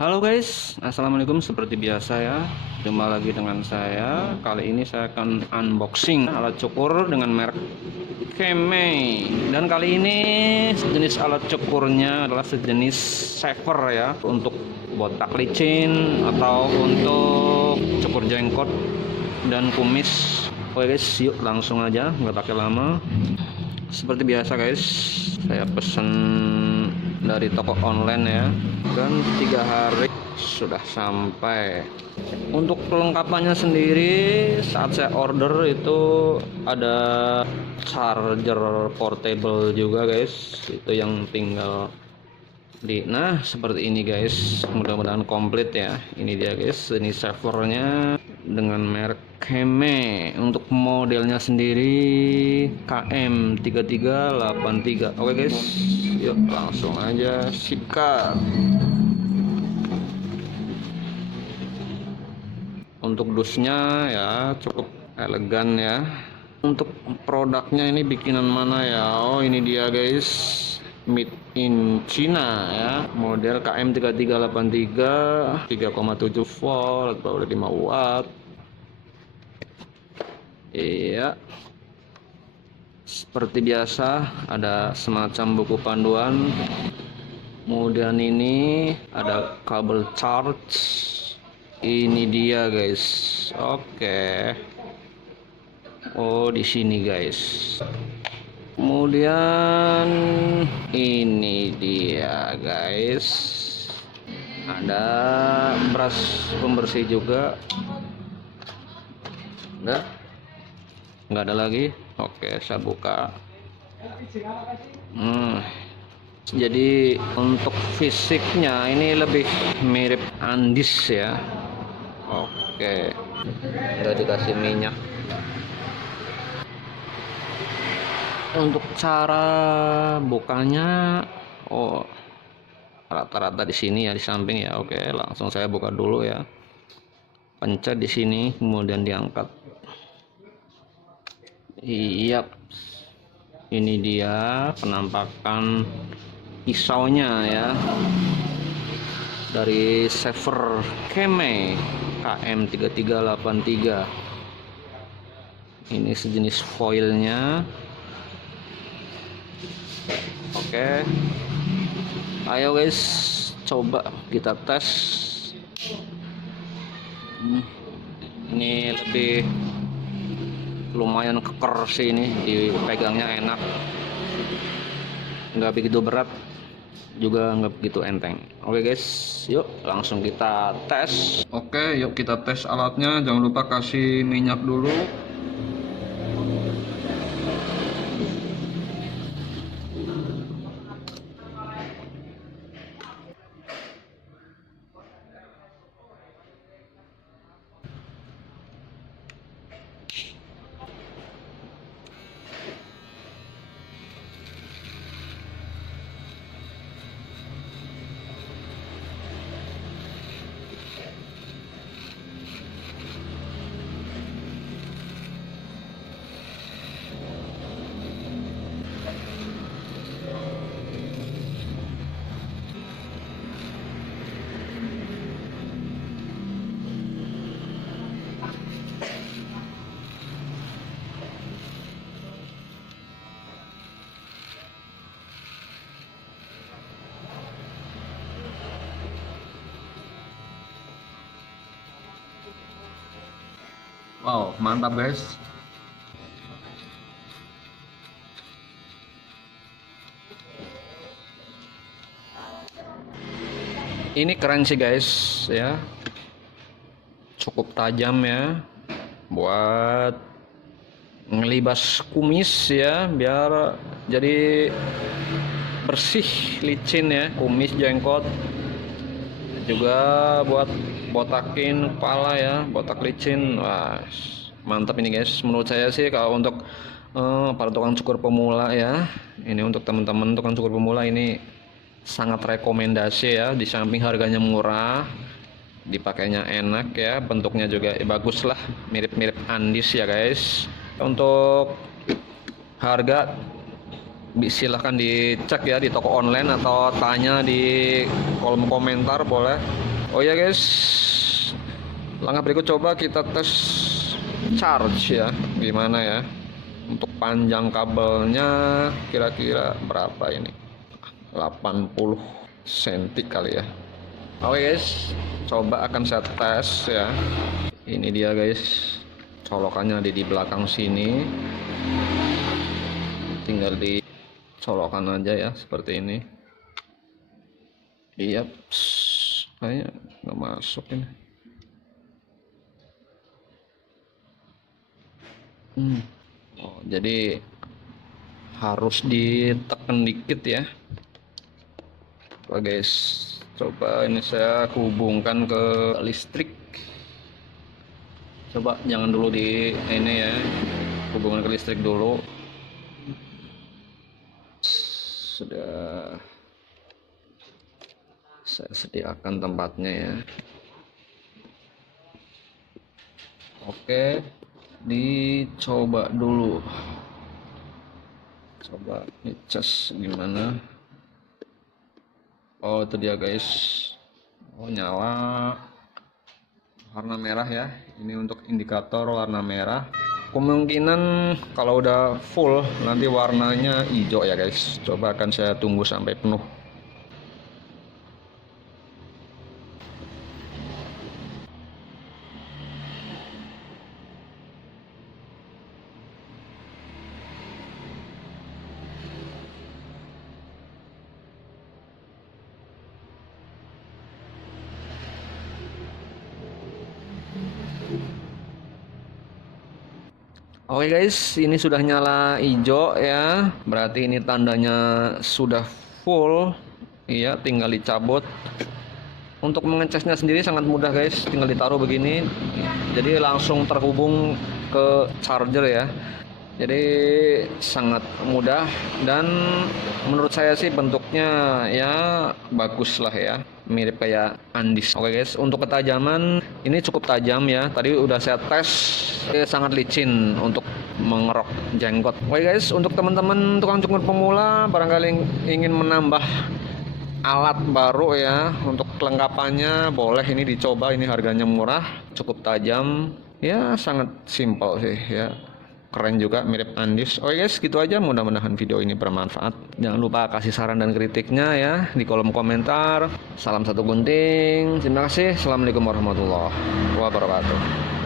Halo guys, assalamualaikum. Seperti biasa ya, jumpa lagi dengan saya. Kali ini saya akan unboxing alat cukur dengan merek Kemei. Dan kali ini jenis alat cukurnya adalah sejenis shaver ya, untuk botak licin atau untuk cukur jenggot dan kumis. Oke guys, yuk langsung aja, nggak pakai lama. Seperti biasa guys, saya pesan dari toko online ya, dan 3 hari sudah sampai. Untuk kelengkapannya sendiri, saat saya order itu ada charger portable juga guys, itu yang tinggal nah seperti ini guys, mudah-mudahan komplit ya. Ini dia guys, ini servernya dengan merek Kemei. Untuk modelnya sendiri KM3383. Oke guys, yuk langsung aja sikat. Untuk dusnya ya cukup elegan ya. Untuk produknya ini bikinan mana ya? Oh ini dia guys, made in China ya, model KM3383, 3,7 volt, power 5 watt. Iya, seperti biasa ada semacam buku panduan. Kemudian ini ada kabel charge. Ini dia guys. Oke. Oh di sini guys. Kemudian ini dia guys, ada brush pembersih juga. Nggak ada lagi. Oke, saya buka. Jadi untuk fisiknya ini lebih mirip Andis ya. Oke, nggak dikasih minyak. Untuk cara bukanya, oh rata-rata di sini ya, di samping ya. Oke, langsung saya buka dulu ya. Pencet di sini, kemudian diangkat. Iya, ini dia penampakan pisaunya ya, dari shaver Kemei KM3383. Ini sejenis foilnya. Oke, ayo guys, coba kita tes. Ini lebih lumayan keker sih, ini dipegangnya enak, nggak begitu berat juga, nggak begitu enteng. Oke guys, yuk langsung kita tes. Oke, yuk kita tes alatnya. Jangan lupa kasih minyak dulu. Wow, mantap guys. Ini keren sih guys ya, cukup tajam ya, buat ngelibas kumis ya, biar jadi bersih licin ya, kumis jenggot. Juga buat botakin kepala ya, botak licin. Wah mantap ini guys, menurut saya sih. Kalau untuk para tukang cukur pemula ya, ini untuk teman-teman tukang cukur pemula ini sangat rekomendasi ya. Di samping harganya murah, dipakainya enak ya, bentuknya juga bagus lah, mirip-mirip Andis ya guys. Untuk harga silahkan dicek ya di toko online atau tanya di kolom komentar boleh. Oh ya guys, langkah berikut coba kita tes charge ya, gimana ya. Untuk panjang kabelnya kira-kira berapa ini? 80 cm kali ya. Oke guys, coba akan saya tes ya. Ini dia guys, colokannya ada di belakang sini. Tinggal dicolokan aja ya, seperti ini. Iya, kayaknya nggak masuk ini. Oh, jadi harus ditekan dikit ya. Oke guys, coba ini saya hubungkan ke listrik. Coba jangan dulu di ini ya, hubungan ke listrik dulu. Sudah saya sediakan tempatnya ya. Oke, dicoba dulu. Coba dicas gimana. Oh itu dia guys. Oh nyala warna merah ya. Ini untuk indikator warna merah. Kemungkinan kalau udah full nanti warnanya hijau ya guys. Coba akan saya tunggu sampai penuh. Oke guys, ini sudah nyala hijau ya. Berarti ini tandanya sudah full. Iya, tinggal dicabut. Untuk mengecasnya sendiri sangat mudah guys, tinggal ditaruh begini. Jadi langsung terhubung ke charger ya. Jadi sangat mudah dan menurut saya sih bentuknya ya bagus lah ya, mirip kayak Andis. Oke guys, untuk ketajaman ini cukup tajam ya. Tadi udah saya tes, sangat licin untuk mengerok jenggot. Oke guys, untuk teman-teman tukang cukur pemula barangkali ingin menambah alat baru ya, untuk kelengkapannya boleh ini dicoba. Ini harganya murah, cukup tajam ya, sangat simpel sih ya. Keren juga, mirip Andis. Oke guys, gitu aja. Mudah-mudahan video ini bermanfaat. Jangan lupa kasih saran dan kritiknya ya di kolom komentar. Salam satu gunting. Terima kasih. Assalamualaikum warahmatullahi wabarakatuh.